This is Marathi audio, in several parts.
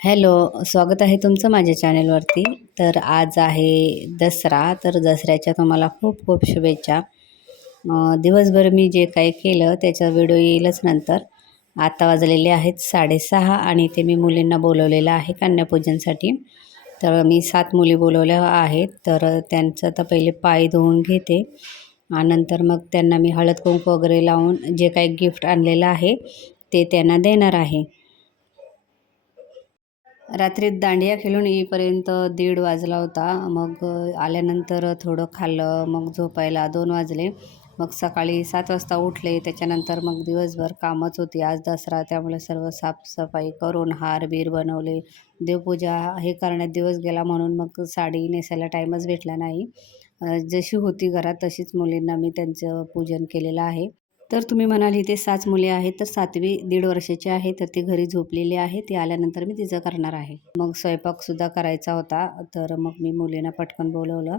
हॅलो, स्वागत आहे तुमचं माझ्या चॅनेलवरती. तर आज आहे दसरा, तर दसऱ्याच्या तुम्हाला खूप खूप शुभेच्छा. दिवसभर मी जे काही केलं त्याचा व्हिडिओ येईलच नंतर. आता वाजलेले आहेत 6:30 आणि ते मी मुलींना बोलवलेलं आहे कन्यापूजनसाठी. तर मी 7 मुली बोलवल्या आहेत. तर त्यांचं आता पहिले पाय धुवून घेते आणि नंतर मग त्यांना मी हळद-कुंकू वगैरे लावून जे काही गिफ्ट आणलेलं आहे ते त्यांना देणार आहे. रात्री दांडिया खेळून येईपर्यंत 1:30 वाजला होता. मग आल्यानंतर थोडं खाल्लं, मग झोपायला 2 वाजले. मग सकाळी 7 वाजता उठले. त्याच्यानंतर मग दिवसभर कामच होती. आज दसरा त्यामुळे सर्व साफसफाई करून हार-बीर बनवले. देवपूजा हे करण्यात दिवस गेला म्हणून मग साडी नेसायला टाईमच भेटला नाही. जशी होती घरात तशीच मुलींना मी त्यांचं पूजन केलेलं आहे. तर तुम्ही म्हणाल इथे 6च मुले आहेत, तर 7वी 1.5 वर्षाची आहे, तर ती घरी झोपलेली आहे. ती आल्यानंतर मी तिचं करणार आहे. मग स्वयंपाकसुद्धा करायचा होता, तर मग मी मुलींना पटकन बोलवलं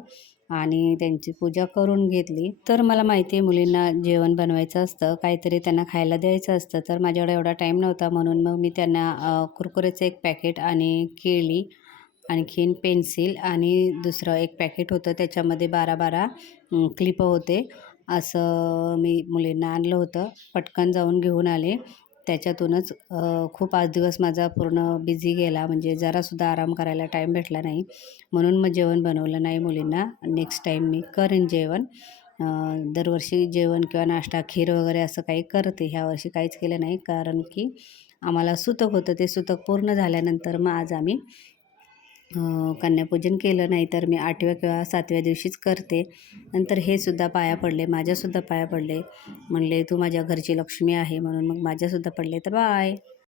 आणि त्यांची पूजा करून घेतली. तर मला माहिती आहे मुलींना जेवण बनवायचं असतं, काहीतरी त्यांना खायला द्यायचं असतं, तर माझ्याकडे एवढा टाईम नव्हता म्हणून मग मी त्यांना कुरकुरेचं एक पॅकेट आणि केळी, आणखीन पेन्सिल आणि दुसरं एक पॅकेट होतं त्याच्यामध्ये 12-12 क्लिपं होते. असं मी मुलींना आणलं होतं. पटकन जाऊन घेऊन आले. त्याच्यातूनच खूप आज दिवस माझा पूर्ण बिझी गेला. म्हणजे जरासुद्धा आराम करायला टाईम भेटला नाही. म्हणून मग जेवण बनवलं नाही मुलींना. नेक्स्ट टाईम मी करेन जेवण. दरवर्षी जेवण किंवा नाश्ता, खीर वगैरे असं काही करते. ह्यावर्षी काहीच केलं नाही कारण की आम्हाला सुतक होतं. ते सुतक पूर्ण झाल्यानंतर मग आज आम्ही कन्यापूजन केलं. नाही तर मी 8व्या किंवा 7व्या दिवशीच करते. नंतर हे सुद्धा पाया पडले, माझ्यासुद्धा पाया पडले. म्हणले तू माझ्या घरची लक्ष्मी आहे म्हणून मग माझ्यासुद्धा पडले. तर बाय.